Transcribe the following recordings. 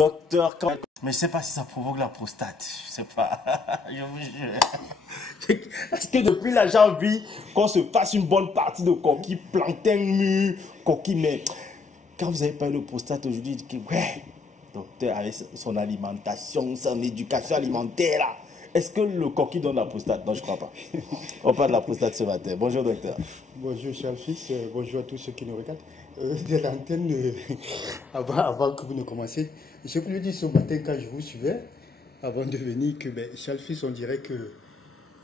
Docteur, mais je sais pas si ça provoque la prostate. Je sais pas. Je vous jure. Est-ce que depuis là, j'ai envie qu'on se fasse une bonne partie de coquille, plantain mûr, coquille, mais quand vous avez parlé de prostate aujourd'hui, je dis que ouais, docteur, avec son alimentation, son éducation alimentaire là, est-ce que le coquille donne la prostate? Non, je crois pas. On parle de la prostate ce matin. Bonjour docteur. Bonjour cher fils, bonjour à tous ceux qui nous regardent. De l'antenne, avant que vous ne commenciez, je voulais dire ce matin quand je vous suivais, avant de venir, que cher fils, on dirait que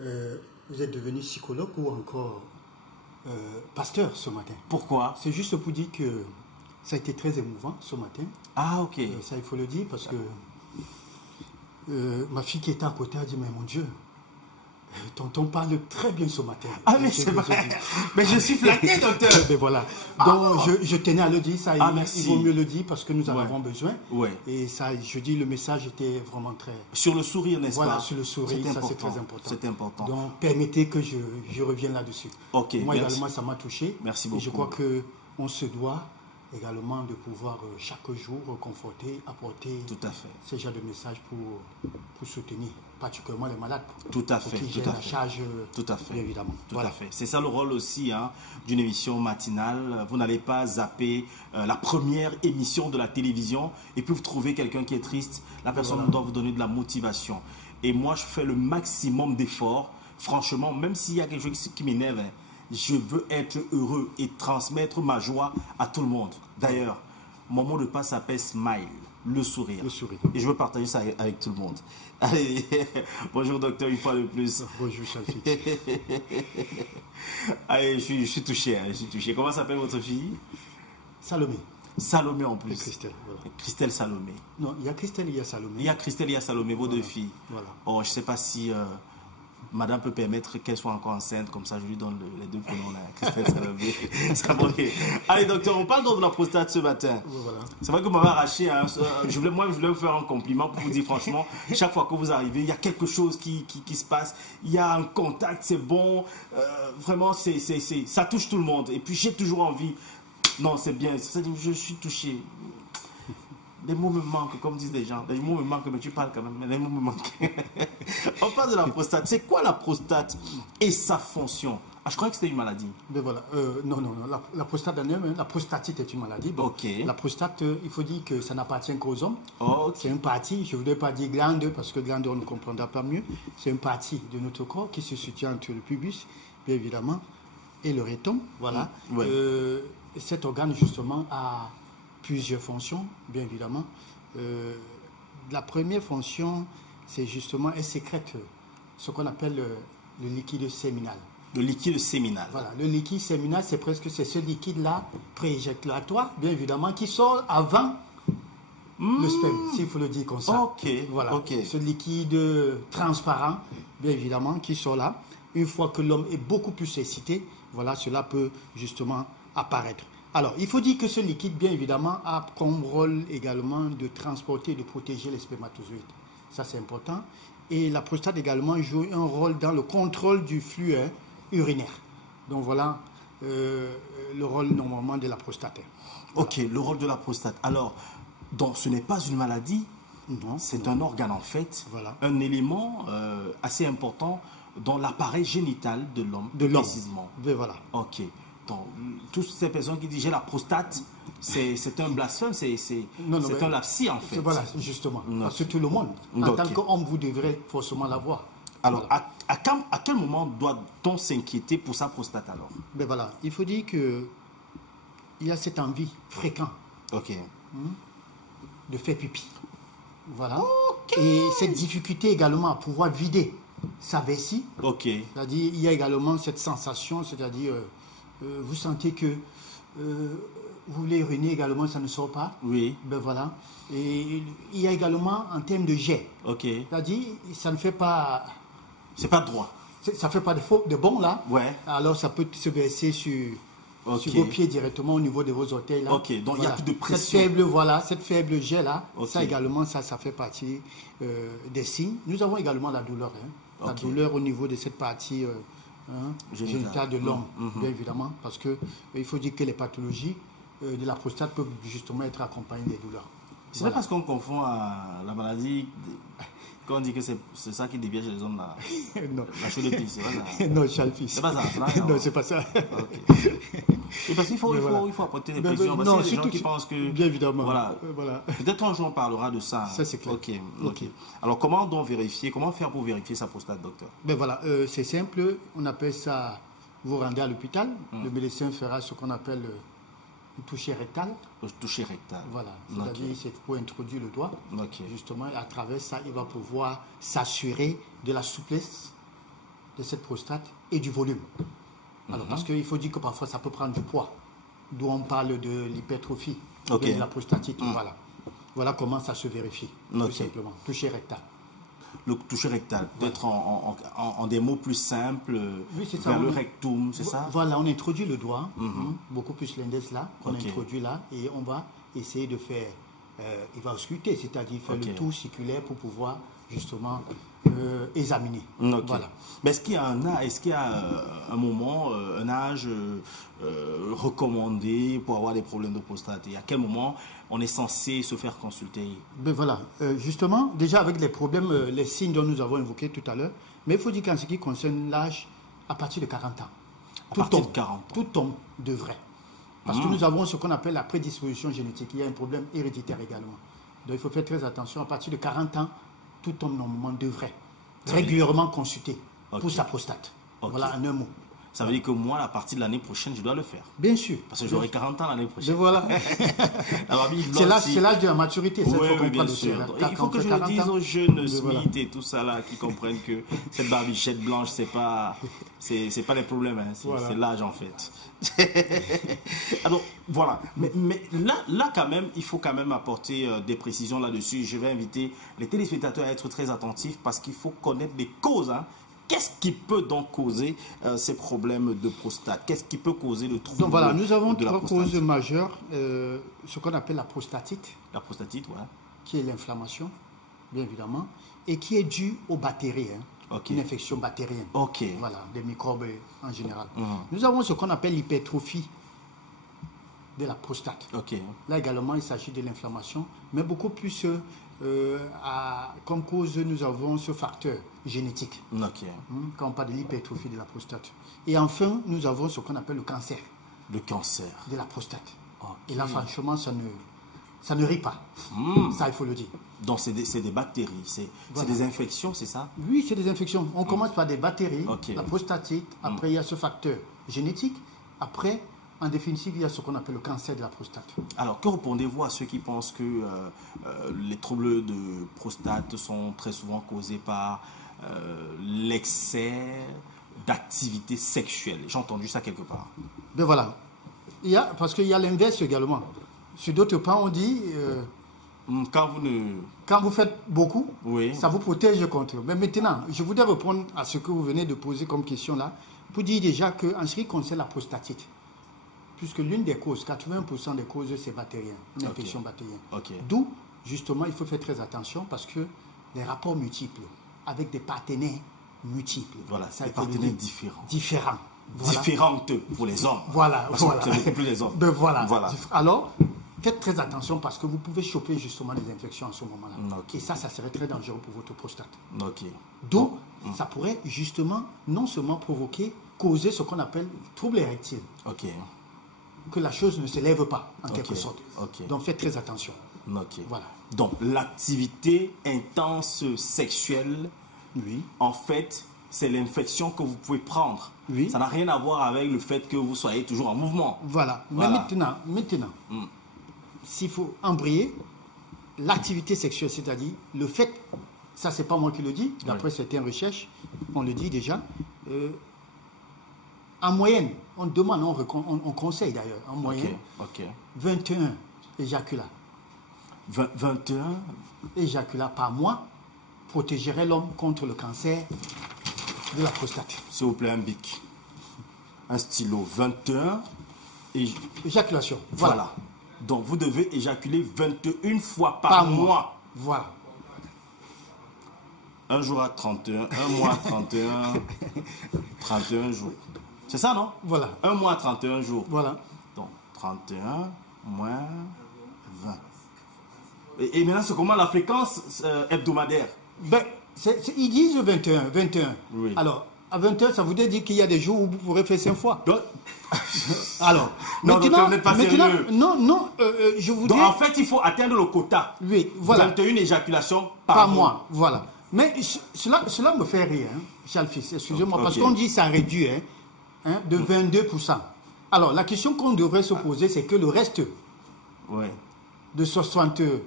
vous êtes devenu psychologue ou encore pasteur ce matin. Pourquoi? C'est juste pour dire que ça a été très émouvant ce matin. Ah ok. Ça il faut le dire parce que ma fille qui était à côté a dit mais mon Dieu, tonton parle très bien ce matin. Ah mais c'est vrai. Mais je suis flatté docteur. Mais voilà. Donc je tenais à le dire, ça il vaut mieux le dire parce que nous en avons besoin. Ouais. Et ça, je dis, le message était vraiment très... Sur le sourire, n'est-ce pas? Voilà, sur le sourire, ça c'est très important. C'est important. Donc permettez que je revienne là-dessus. Ok. Moi également ça m'a touché. Merci beaucoup. Et je crois qu'on se doit également de pouvoir chaque jour conforter, apporter tout à fait ce genre de message pour soutenir particulièrement les malades. Tout à fait. Pour qu'ils aient la charge, tout à fait. Bien évidemment. Tout à fait. C'est ça le rôle aussi d'une émission matinale. Vous n'allez pas zapper la première émission de la télévision et puis vous trouvez quelqu'un qui est triste. La personne doit vous donner de la motivation. Et moi, je fais le maximum d'efforts. Franchement, même s'il y a quelque chose qui m'énerve, je veux être heureux et transmettre ma joie à tout le monde. D'ailleurs, mon mot de passe s'appelle Smile, le sourire. Le sourire. Et je veux partager ça avec tout le monde. Allez, bonjour docteur, une fois de plus. Bonjour Chalfi. Allez, je suis touché, je suis touché. Comment s'appelle votre fille? Salomé. Salomé en plus. Et Christelle, voilà. Christelle Salomé. Non, il y a Christelle et il y a Salomé. Il y a Christelle et il y a Salomé, vos deux filles. Voilà. Oh, je ne sais pas si madame peut permettre qu'elle soit encore enceinte, comme ça je lui donne les deux prénoms là, Christelle Salomé. Allez docteur, on parle donc de la prostate ce matin. Voilà. C'est vrai que vous m'avez arraché, je voulais vous faire un compliment pour vous dire franchement, chaque fois que vous arrivez, il y a quelque chose qui se passe, il y a un contact, c'est bon, vraiment ça touche tout le monde. Et puis j'ai toujours envie, non c'est bien, je suis touché. Les mots me manquent, comme disent les gens. Les mots me manquent, mais tu parles quand même. Mais les mots me manquent. On parle de la prostate. C'est quoi la prostate et sa fonction? Ah, je croyais que c'était une maladie. Mais voilà. Non. La prostate la prostatite est une maladie. Bon, ok. La prostate, il faut dire que ça n'appartient qu'aux hommes. Oh, okay. C'est une partie, je ne voudrais pas dire glande, parce que glande, on ne comprendra pas mieux. C'est une partie de notre corps qui se situe entre le pubis, bien évidemment, et le rectum. Voilà. Ouais. Cet organe, justement, a plusieurs fonctions, bien évidemment. La première fonction, c'est justement, elle sécrète ce qu'on appelle le liquide séminal. Le liquide séminal. Voilà, le liquide séminal, c'est ce liquide-là prééjaculatoire, bien évidemment, qui sort avant le sperme, s'il faut le dire comme ça. Ok. Voilà, okay. Ce liquide transparent, bien évidemment, qui sort là. Une fois que l'homme est beaucoup plus excité, voilà, cela peut justement apparaître. Alors, il faut dire que ce liquide, bien évidemment, a comme rôle également de transporter et de protéger les spermatozoïdes. Ça, c'est important. Et la prostate également joue un rôle dans le contrôle du flux urinaire. Donc, voilà le rôle normalement de la prostate. Voilà. Ok, le rôle de la prostate. Alors, donc, ce n'est pas une maladie, c'est un organe en fait, voilà. Un élément assez important dans l'appareil génital de l'homme. Précisément. Voilà. Ok. Donc, toutes ces personnes qui disent j'ai la prostate, c'est un blasphème, c'est un lapsus en fait. Voilà, justement. Parce que tout le monde, en tant qu'homme, vous devrez forcément l'avoir. Alors, voilà. à quel moment doit-on s'inquiéter pour sa prostate alors? Ben voilà, il faut dire qu'il y a cette envie fréquente de faire pipi. Voilà. Okay. Et cette difficulté également à pouvoir vider sa vessie. C'est-à-dire, il y a également cette sensation, c'est-à-dire... vous sentez que vous voulez uriner également, ça ne sort pas. Oui. Ben voilà. Et il y a également en termes de jet. C'est-à-dire, ça ne fait pas... C'est pas droit. Ça ne fait pas de bon là. Ouais. Alors ça peut se verser sur vos pieds directement au niveau de vos orteils là. Ok, donc il n'y a plus de pression. Cette faible jet là, ça également, ça fait partie des signes. Nous avons également la douleur. La douleur au niveau de cette partie... génital de l'homme, bien évidemment, parce qu'il faut dire que les pathologies de la prostate peuvent justement être accompagnées des douleurs. C'est pas parce qu'on confond la maladie, quand on dit que c'est ça qui dévient chez les hommes, Non. la chaux de pisse, c'est pas ça. Non, Chalfis. C'est pas ça, Non, c'est pas ça. Ok. Et parce qu'il faut, il faut apporter des précisions. Parce non, qu'il y a des gens surtout, qui pensent que... bien évidemment. Voilà. Voilà. Peut-être un jour on parlera de ça. Ça, c'est clair. Ok. Alors comment donc vérifier, comment faire pour vérifier sa prostate, docteur? Ben voilà, c'est simple, on appelle ça, vous rendez à l'hôpital, le médecin fera ce qu'on appelle une toucher rectale. Toucher rectal. Voilà, c'est-à-dire c'est pour introduire le doigt. Justement, et à travers ça, il va pouvoir s'assurer de la souplesse de cette prostate et du volume. Alors, parce qu'il faut dire que parfois, ça peut prendre du poids, d'où on parle de l'hypertrophie, de la prostatite. Voilà comment ça se vérifie, tout simplement. Toucher rectal. Le toucher rectal, peut-être en des mots plus simples, ça, vers le rectum, c'est ça? Voilà, on introduit le doigt, beaucoup plus l'index là, on introduit là, et on va essayer de faire, il va ausculter, c'est-à-dire faire le tour circulaire pour pouvoir justement examiner. Voilà. Mais est-ce qu'il y a un moment, un âge recommandé pour avoir des problèmes de prostate? Et à quel moment on est censé se faire consulter? Ben voilà, justement, déjà avec les problèmes, les signes dont nous avons évoqués tout à l'heure, mais il faut dire qu'en ce qui concerne l'âge, à partir de 40 ans. Tout homme devrait. Parce que nous avons ce qu'on appelle la prédisposition génétique. Il y a un problème héréditaire également. Donc il faut faire très attention. À partir de 40 ans, tout homme normalement devrait régulièrement consulter pour sa prostate. Voilà, en un mot. Ça veut dire que moi, à partir de l'année prochaine, je dois le faire. Bien sûr. Parce que j'aurai 40 ans l'année prochaine. Voilà. C'est l'âge de la maturité. Oui, bien sûr. Il faut que je le dise aux jeunes Smith et tout ça là, qui comprennent que cette barbichette blanche, c'est pas des problèmes. Hein. C'est l'âge en fait. Alors, voilà. Mais là, quand même, il faut quand même apporter des précisions là-dessus. Je vais inviter les téléspectateurs à être très attentifs parce qu'il faut connaître les causes. Hein. Qu'est-ce qui peut donc causer ces problèmes de prostate? Qu'est-ce qui peut causer le trouble de la prostate? Donc voilà, nous avons trois causes majeures. Ce qu'on appelle la prostatite. La prostatite, ouais. Qui est l'inflammation, bien évidemment, et qui est due aux bactéries. Une infection bactérienne. Voilà, des microbes en général. Nous avons ce qu'on appelle l'hypertrophie de la prostate. Là également, il s'agit de l'inflammation, mais beaucoup plus comme cause, nous avons ce facteur génétique. Quand on parle de l'hypertrophie de la prostate. Et enfin, nous avons ce qu'on appelle le cancer. Le cancer. De la prostate. Et là, franchement, ça ne rit pas. Ça, il faut le dire. Donc, c'est des bactéries, c'est des infections, c'est ça? Oui, c'est des infections. On commence par des bactéries, la prostatite. Après, il y a ce facteur génétique. Après, en définitive, il y a ce qu'on appelle le cancer de la prostate. Alors, que répondez-vous à ceux qui pensent que les troubles de prostate sont très souvent causés par l'excès d'activité sexuelle? J'ai entendu ça quelque part. Ben voilà. Parce qu'il y a l'inverse également. Sur d'autres plans, on dit... Quand vous faites beaucoup, ça vous protège contre. Mais maintenant, je voudrais répondre à ce que vous venez de poser comme question là, pour dire déjà qu'en ce qui concerne la prostatite, puisque l'une des causes, 80% des causes, c'est bactérien, une infection bactérienne. D'où, justement, il faut faire très attention parce que les rapports multiples avec des partenaires multiples. Voilà, c'est des partenaires différents. Différents. Voilà. Différentes pour les hommes. Voilà. C'est beaucoup plus les hommes. Ben voilà. Alors, faites très attention parce que vous pouvez choper justement des infections en ce moment-là. Et ça serait très dangereux pour votre prostate. Donc, ça pourrait justement non seulement causer ce qu'on appelle trouble érectile. Que la chose ne se lève pas, en quelque sorte. Donc, faites très attention. Voilà. Donc, l'activité intense sexuelle, en fait, c'est l'infection que vous pouvez prendre. Ça n'a rien à voir avec le fait que vous soyez toujours en mouvement. Voilà. Mais maintenant, s'il faut embrayer, l'activité sexuelle, c'est-à-dire le fait, ça c'est pas moi qui le dis, d'après certaines recherches, on le dit déjà, en moyenne, on demande, on conseille d'ailleurs, en moyenne, 21 éjaculats. 21 éjaculats par mois protégerait l'homme contre le cancer de la prostate. S'il vous plaît, un bic. Un stylo. 21 éjaculations. Voilà. Donc, vous devez éjaculer 21 fois par mois. Voilà. Un jour à 31, un mois à 31, 31 jours. C'est ça, non? Voilà. Un mois à 31 jours. Voilà. Donc, 31 moins 20. Et maintenant, c'est comment la fréquence hebdomadaire? Ben, ils disent 21. Oui. Alors, à 21, ça voudrait dire qu'il y a des jours où vous pourrez faire 5 fois. Donc, Alors, non, maintenant, vous n'êtes pas sérieux. non, je voudrais... Donc, en fait, il faut atteindre le quota. Oui, voilà. 21 éjaculations Par mois, voilà. Mais cela me fait rire, hein, Charles Fils, excusez-moi, parce qu'on dit ça réduit de 22%. Alors, la question qu'on devrait se poser, c'est que le reste de 78%,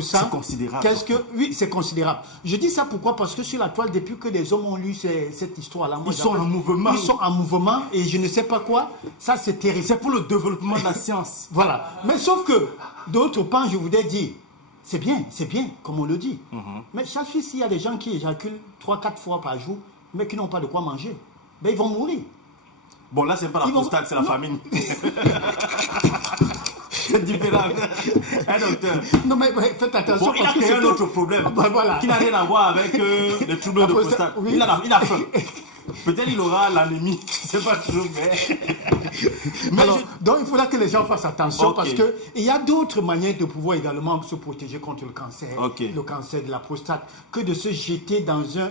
c'est considérable. Oui, c'est considérable. Je dis ça pourquoi? Parce que sur la toile, depuis que les hommes ont lu cette histoire-là, ils sont en mouvement. Ils sont en mouvement et je ne sais pas quoi. Ça, c'est terrible. C'est pour le développement de la science. Voilà. Mais sauf que, d'autres pans, je voudrais dire, c'est bien, comme on le dit. Mais chaque fois, s'il y a des gens qui éjaculent 3-4 fois par jour, mais qui n'ont pas de quoi manger, ben, ils vont mourir. Bon, là, c'est pas la prostate, c'est la famine. C'est différent. Hein, docteur? Non, mais faites attention. Bon, il a créé un autre problème qui n'a rien à voir avec les troubles de prostate. Oui. Il a faim. Peut-être il aura l'anémie. C'est pas toujours mais alors, donc, il faudra que les gens fassent attention parce qu'il y a d'autres manières de pouvoir également se protéger contre le cancer. Le cancer de la prostate, que de se jeter dans un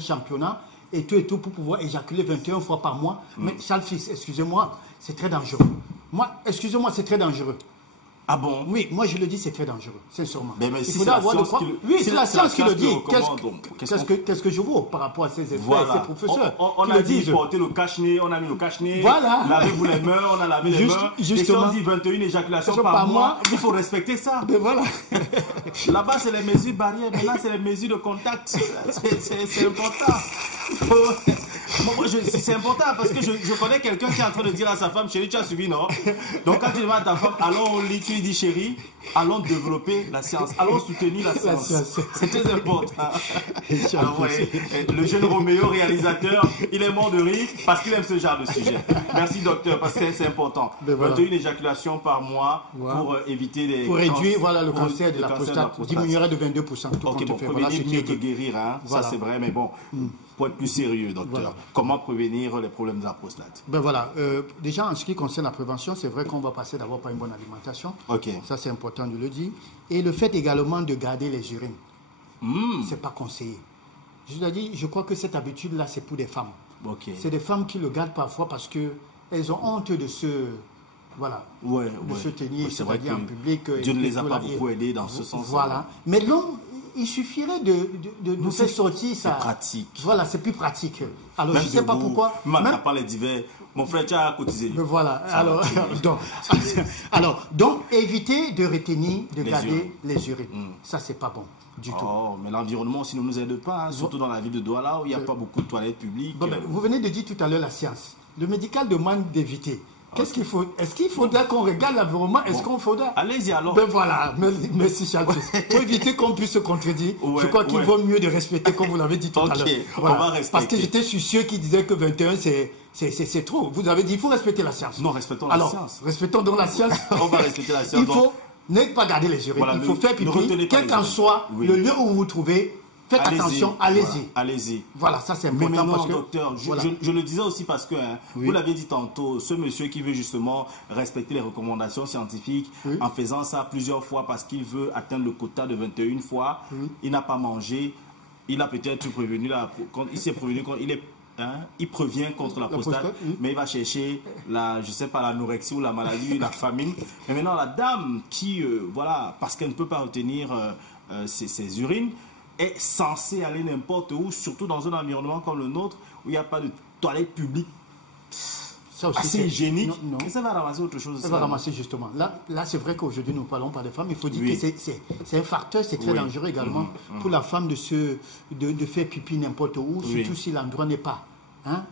championnat et tout pour pouvoir éjaculer 21 fois par mois. Mais Charles Fils, excusez-moi, c'est très dangereux. Excusez-moi, c'est très dangereux. Ah bon? Oui, moi je le dis, c'est très dangereux, sincèrement. Mais il faudra avoir de quoi. Oui, c'est la science qui le dit. Qu'est-ce que je vaux par rapport à ces experts, ces professeurs? On a dit porter le cache-nez, on a mis le cache-nez. Voilà. Lavez-vous les mains, on a lavé les mains. Justement. Et si on dit 21 éjaculations par mois, il faut respecter ça. Mais voilà. Là-bas, c'est les mesures barrières, mais là, c'est les mesures de contact. C'est important. C'est important parce que je connais quelqu'un qui est en train de dire à sa femme, chérie, tu as suivi, non? Donc quand tu demandes à ta femme, allons au lit, tu lui dis, chérie, allons développer la science, allons soutenir la science. C'est très important. Alors, le jeune Roméo, réalisateur, il est mort de rire parce qu'il aime ce genre de sujet. Merci docteur, parce que c'est important. 21 éjaculations par mois pour éviter les... Pour réduire le cancer de la prostate, diminuerait de 22%. Ok, bon, prévenir mieux que guérir, hein. Ça c'est vrai, mais bon... Pour être plus sérieux, docteur, comment prévenir les problèmes de la prostate? Ben voilà, déjà en ce qui concerne la prévention, c'est vrai qu'on va passer d'abord par une bonne alimentation. Ça c'est important de le dire. Et le fait également de garder les urines, c'est pas conseillé. Je crois que cette habitude-là, c'est pour des femmes. C'est des femmes qui le gardent parfois parce qu'elles ont honte de se... de se tenir, c'est-à-dire en public. Dieu ne les a pas beaucoup aidées dans ce sens. Voilà. Mais l'homme, il suffirait de faire sortir ça. C'est pratique. Voilà, c'est plus pratique. Alors, même je ne sais pas pourquoi. Même pas les divers. Mon frère, tu as cotisé. Mais voilà. Donc, éviter de retenir, de garder les urines. Ça, c'est pas bon du tout. Mais l'environnement aussi ne nous aide pas, surtout dans la ville de Douala où il n'y a pas beaucoup de toilettes publiques. Vous venez de dire tout à l'heure la science. Le médical demande d'éviter. Qu'est-ce qu'il faut? Est-ce qu'il faudra qu'on regarde l'environnement? Est-ce qu'on faudra? Allez-y alors. Ben voilà, merci Charles. Pour éviter qu'on puisse se contredire, je crois qu'il vaut mieux de respecter, comme vous l'avez dit tout à l'heure. Voilà. On va respecter. Parce que j'étais sur ceux qui disaient que 21 c'est trop. Vous avez dit il faut respecter la science. Non, respectons la science. Respectons donc la science. On va respecter la science. Il faut ne pas garder les urines. Il faut faire pipi, quel qu'en soit le lieu où vous vous trouvez. Faites attention, allez-y. Allez-y. Voilà, ça c'est important. Mais maintenant, parce que, docteur, je le disais aussi parce que, vous l'avez dit tantôt, ce monsieur qui veut justement respecter les recommandations scientifiques en faisant ça plusieurs fois parce qu'il veut atteindre le quota de 21 fois, il n'a pas mangé, il a peut-être prévenu, il s'est prévenu quand il prévient contre la prostate, mais il va chercher l'anorexie ou la maladie, la famine. Mais maintenant, la dame qui, parce qu'elle ne peut pas retenir ses urines, est censée aller n'importe où, surtout dans un environnement comme le nôtre, où il n'y a pas de toilette publique assez hygiénique. Et ça va ramasser autre chose. Ça va ramasser justement. Là c'est vrai qu'aujourd'hui, nous ne parlons pas des femmes. Il faut dire que c'est un facteur, c'est très dangereux également pour la femme de faire pipi n'importe où, surtout si l'endroit n'est pas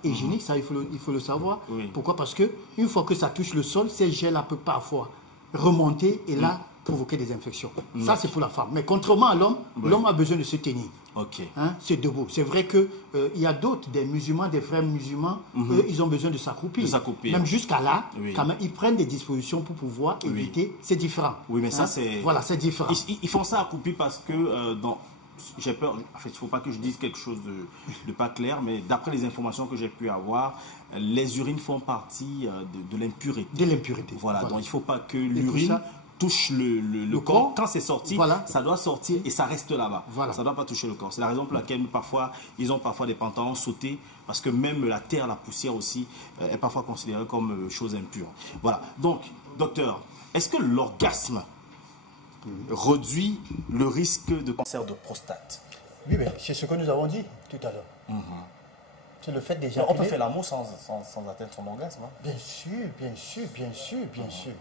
hygiénique. Ça, il faut le savoir. Pourquoi? Parce qu'une fois que ça touche le sol, ces gels-là peuvent parfois remonter et là, provoquer des infections. Ça, c'est pour la femme. Mais contrairement à l'homme, l'homme a besoin de se tenir. C'est debout. C'est vrai qu'il y a d'autres, des musulmans, des frères musulmans, eux, ils ont besoin de s'accroupir. Même jusqu'à là, quand même, ils prennent des dispositions pour pouvoir éviter. C'est différent. Oui, mais ça, c'est... Voilà, c'est différent. Ils font ça accroupis parce que j'ai peur, en fait, il ne faut pas que je dise quelque chose de pas clair, mais d'après les informations que j'ai pu avoir, les urines font partie de l'impureté. De l'impureté. Voilà, donc il ne faut pas que l'urine touche le corps, quand c'est sorti, voilà. ça doit sortir et ça reste là-bas. Voilà. Ça ne doit pas toucher le corps. C'est la raison pour laquelle parfois, ils ont parfois des pantalons sautés, parce que même la terre, la poussière aussi, est parfois considérée comme chose impure. Voilà. Donc, docteur, est-ce que l'orgasme réduit le risque de cancer de prostate? Oui, mais c'est ce que nous avons dit tout à l'heure. C'est le fait déjà. On peut faire l'amour sans atteindre son orgasme. Hein? Bien sûr, bien sûr, bien sûr, bien sûr.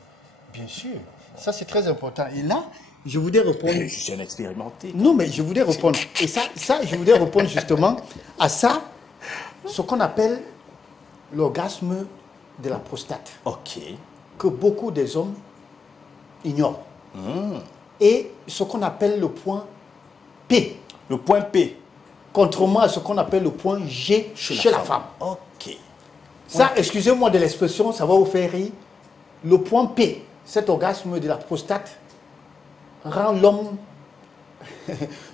Bien sûr. Ça, c'est très important. Et là, je voudrais répondre. Je suis un expérimenté. Non, mais je voudrais répondre. Et ça, je voudrais répondre justement à ça, ce qu'on appelle l'orgasme de la prostate. Ok. Que beaucoup des hommes ignorent. Et ce qu'on appelle le point P. Le point P. Contrairement à ce qu'on appelle le point G chez la femme. Ok. Ça, excusez-moi de l'expression, ça va vous faire rire. Le point P, cet orgasme de la prostate, rend l'homme,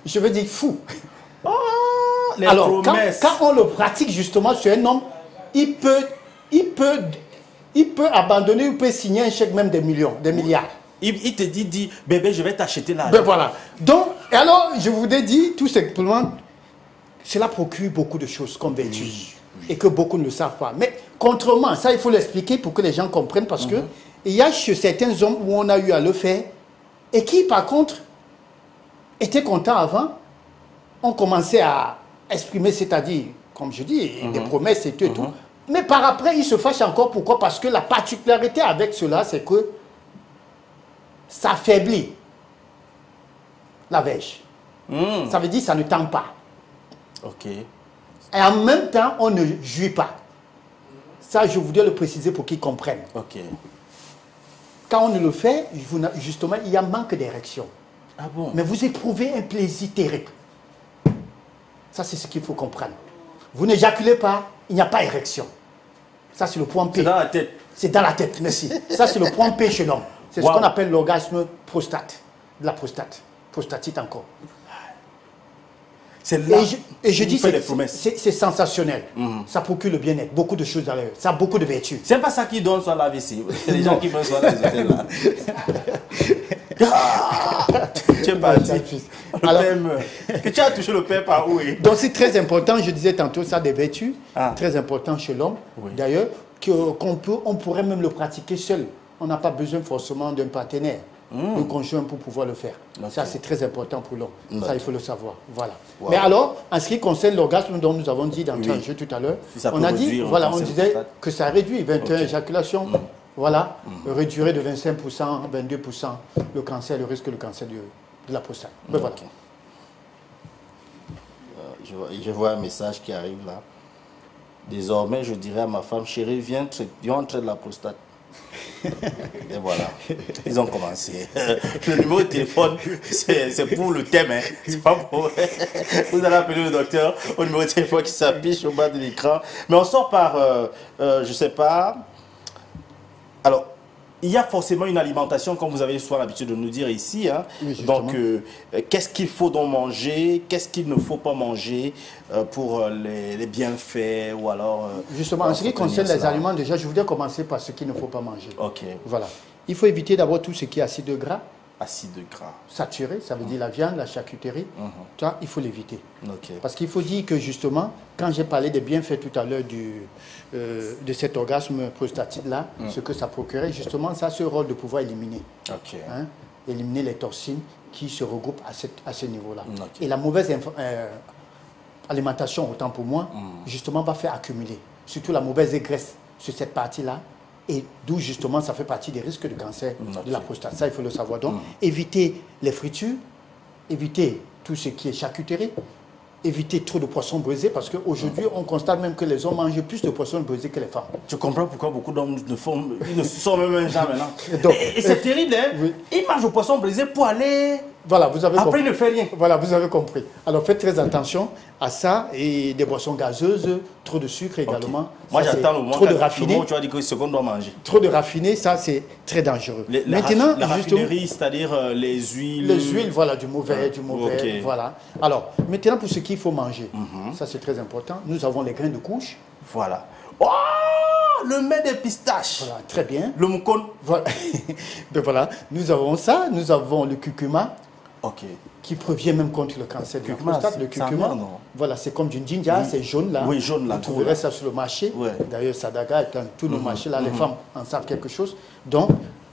je veux dire, fou. Oh, les Alors, promesses. quand on le pratique justement sur un homme, il peut abandonner, il peut signer un chèque même des millions, des milliards. Il te dit, bébé, je vais t'acheter là. Ben voilà. Donc, alors, je vous ai dit, tout simplement, cela procure beaucoup de choses comme vertu. Et que beaucoup ne le savent pas. Mais contrairement, ça, il faut l'expliquer pour que les gens comprennent, parce que il y a chez certains hommes où on a eu à le faire, et qui, par contre, étaient contents avant, ont commencé à exprimer, c'est-à-dire, comme je dis, des promesses et tout et tout. Mais par après, ils se fâchent encore. Pourquoi? Parce que la particularité avec cela, c'est que ça affaiblit la verge. Ça veut dire que ça ne tend pas. Ok. Et en même temps, on ne jouit pas. Ça, je voudrais le préciser pour qu'ils comprennent. Ok. Quand on ne le fait, justement, il y a manque d'érection. Ah bon? Mais vous éprouvez un plaisir terrible. Ça, c'est ce qu'il faut comprendre. Vous n'éjaculez pas, il n'y a pas d'érection. Ça, c'est le point P. C'est dans la tête. C'est dans la tête, merci. Ça, c'est le point P chez l'homme. C'est ce qu'on appelle l'orgasme prostate. De la prostate. Prostatite encore. C'est là et je dis c'est sensationnel. Ça procure le bien-être, beaucoup de choses dans le... Ça a beaucoup de vertus. C'est pas ça qui donne sur la vessie. C'est les gens qui veulent sur les hôtels là. Tu es parti. Alors, que tu as touché le père par où? Donc c'est très important, je disais tantôt, ça a des vertus, très important chez l'homme. Oui. D'ailleurs, on pourrait même le pratiquer seul. On n'a pas besoin forcément d'un partenaire, d'un conjoint pour pouvoir le faire. Okay. Ça, c'est très important pour l'homme. Ça, il faut le savoir. Voilà. Wow. Mais alors, en ce qui concerne l'orgasme dont nous avons dit dans le jeu tout à l'heure, on a dit, voilà, on disait que ça réduit 21 éjaculations. Voilà, réduirait de 25%, 22% le cancer, le risque de cancer de la prostate. Ben voilà. Je vois un message qui arrive là. Désormais, je dirais à ma femme, chérie, viens entrer de la prostate. Et voilà, ils ont commencé. Le numéro de téléphone, c'est pour le thème, hein. C'est pas pour... Vous allez appeler le docteur au numéro de téléphone qui s'affiche au bas de l'écran. Mais on sort par, je sais pas... Alors, il y a forcément une alimentation, comme vous avez souvent l'habitude de nous dire ici. Hein. Oui, donc, qu'est-ce qu'il faut donc manger? Qu'est-ce qu'il ne faut pas manger pour les bienfaits ou alors... Justement, en ce qui concerne les aliments, déjà, je voudrais commencer par ce qu'il ne faut pas manger. Ok. Voilà. Il faut éviter d'abord tout ce qui est acide gras. Acide gras. Saturé, ça veut dire la viande, la charcuterie. Ça, il faut l'éviter. Ok. Parce qu'il faut dire que justement, quand j'ai parlé des bienfaits tout à l'heure de cet orgasme prostatique-là, ce que ça procurait, justement, ça a ce rôle de pouvoir éliminer. Ok. Hein, éliminer les toxines qui se regroupent à ce niveau-là. Ok. Et la mauvaise alimentation, autant pour moi, justement, va faire accumuler, surtout la mauvaise graisse sur cette partie-là, et d'où justement ça fait partie des risques de cancer de la prostate. Ça, il faut le savoir. Donc, éviter les fritures, éviter tout ce qui est charcuterie, éviter trop de poissons brisés, parce qu'aujourd'hui, on constate même que les hommes mangent plus de poissons brisés que les femmes. Tu comprends pourquoi beaucoup d'hommes ne sont même un genre maintenant. Donc, et c'est terrible, hein? Oui. Ils mangent au poisson brisé pour aller... Voilà, vous avez Après, compris. il ne fait rien. Voilà, vous avez compris. Alors, faites très attention à ça, et des boissons gazeuses, trop de sucre également. Okay. Moi, j'attends le moment trop de raffiné. tu vas dire que c'est ce qu'on doit manger. Trop de raffiné, ça, c'est très dangereux. Maintenant, la raffinerie, c'est-à-dire les huiles... Les huiles, voilà, du mauvais, okay. Voilà. Alors, maintenant, pour ce qu'il faut manger, ça, c'est très important. Nous avons les grains de couche. Voilà. Oh, le mets des pistaches. Voilà, très bien. Le moucon. Voilà. Ben voilà, nous avons ça. Nous avons le curcuma. Ok. Qui prévient même contre le cancer de la Curcuma, prostate. Le c'est un curcuma, merde, non? voilà, c'est comme du ginger, c'est jaune là. Oui, jaune là. Vous trouverez ça sur le marché. Ouais. D'ailleurs, Sadaga est dans tous nos marchés là, les femmes en savent quelque chose. Donc,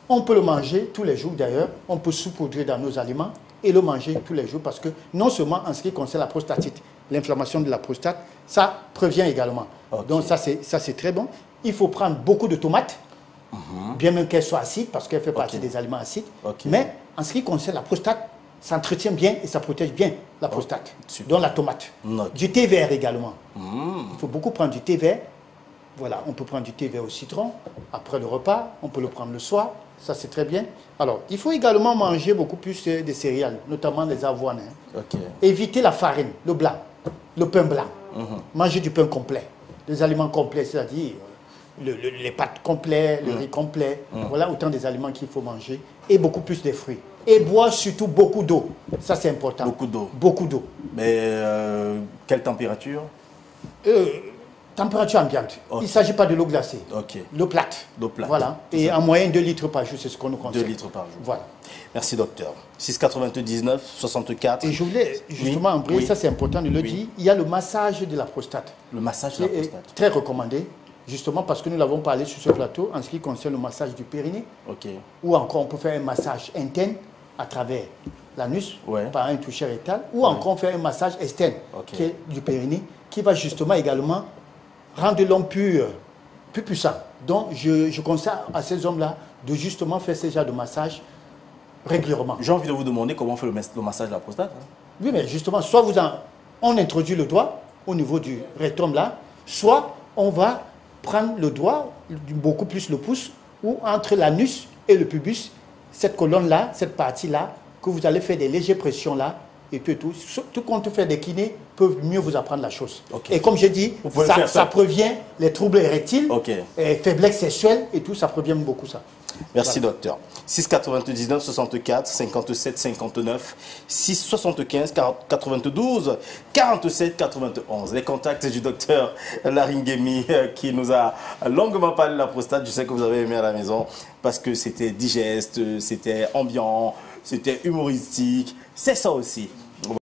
on peut le manger tous les jours d'ailleurs. On peut saupoudrer dans nos aliments et le manger tous les jours parce que non seulement en ce qui concerne la prostatite, l'inflammation de la prostate, ça prévient également. Okay. Donc, ça c'est très bon. Il faut prendre beaucoup de tomates, bien même qu'elle soit acide parce qu'elle fait partie des aliments acides. Mais en ce qui concerne la prostate, ça entretient bien et ça protège bien la prostate. Donc la tomate. Du thé vert également. Il faut beaucoup prendre du thé vert. Voilà, on peut prendre du thé vert au citron après le repas. On peut le prendre le soir. Ça, c'est très bien. Alors, il faut également manger beaucoup plus de céréales, notamment des avoines. Éviter la farine, le blanc, le pain blanc. Manger du pain complet. Des aliments complets, c'est-à-dire les pâtes complètes, le riz complet. Voilà autant des aliments qu'il faut manger. Et beaucoup plus de fruits. Et boire surtout beaucoup d'eau. Ça, c'est important. Beaucoup d'eau. Beaucoup d'eau. Mais quelle température? Température ambiante. Il ne s'agit pas de l'eau glacée. L'eau plate. L'eau plate. Voilà. Et en moyenne 2 litres par jour, c'est ce qu'on nous conseille. 2 litres par jour. Voilà. Merci, docteur. 6,99, 64. Et je voulais justement embrayer, ça c'est important de le dire, il y a le massage de la prostate. Le massage de la prostate. Est très recommandé. Justement parce que nous l'avons parlé sur ce plateau en ce qui concerne le massage du périnée. Ou encore on peut faire un massage interne à travers l'anus par un toucher rectal. Ou encore faire un massage externe qui est du périnée qui va justement également rendre l'homme plus puissant. Donc je conseille à ces hommes-là de justement faire ce genre de massage régulièrement. J'ai envie de vous demander comment on fait le massage de la prostate. Oui, mais justement, soit on introduit le doigt au niveau du rectum là, soit on va prendre le doigt, beaucoup plus le pouce, ou entre l'anus et le pubis, cette colonne-là, cette partie-là, que vous allez faire des légères pressions là, et tout. Tout compte fait des kinés peuvent mieux vous apprendre la chose. Et comme je dis, ça prévient les troubles érectiles, et faiblesse sexuelle, et tout, ça prévient beaucoup ça. Merci, docteur. 6,99, 64, 57, 59, 6, 75, 92, 47, 91. Les contacts du docteur Laringemi qui nous a longuement parlé de la prostate. Je sais que vous avez aimé à la maison parce que c'était digeste, c'était ambiant, c'était humoristique. C'est ça aussi.